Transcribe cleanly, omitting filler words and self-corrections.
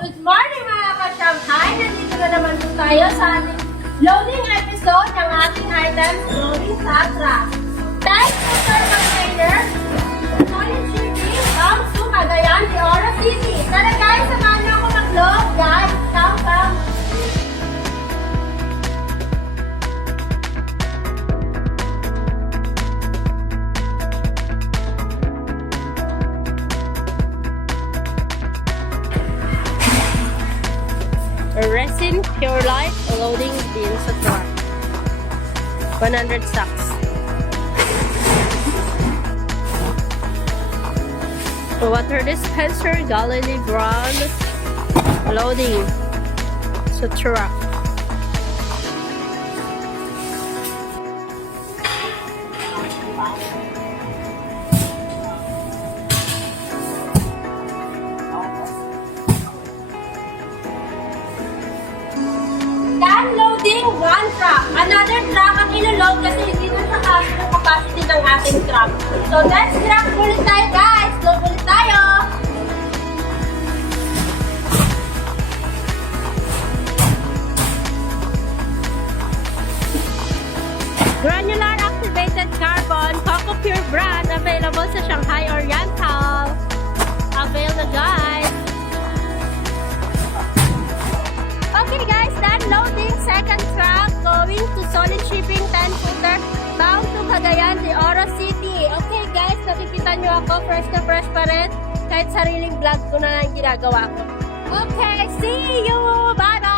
Good morning mga ka-Shanghai! Nandito na naman po tayo sa ating loading episode ng ating items loading sa truck. Thanks to Sir Container, solid shipping, bound to Cagayan de Oro City. Tara guys, samahan niyo ako mag-load guys. Come. A resin pure light loading bin sa truck. 100 sacks. A water dispenser Galilee brand loading sa truck. Loading one truck. Another truck ang ilo-load kasi hindi na sa capacity ng ating truck. So let's truck ulit tayo guys. Load ulit tayo. Granular activated carbon Coco Pure brand available sa Shanghai Oriental. Avail na guys. Okay guys, done loading second truck going to solid shipping 10-footer bound to Cagayan de Oro City. Okay guys, nakikita nyo ako fresh na fresh pa rin kahit sariling vlog ko na lang ginagawa ko. Okay, see you! Bye-bye!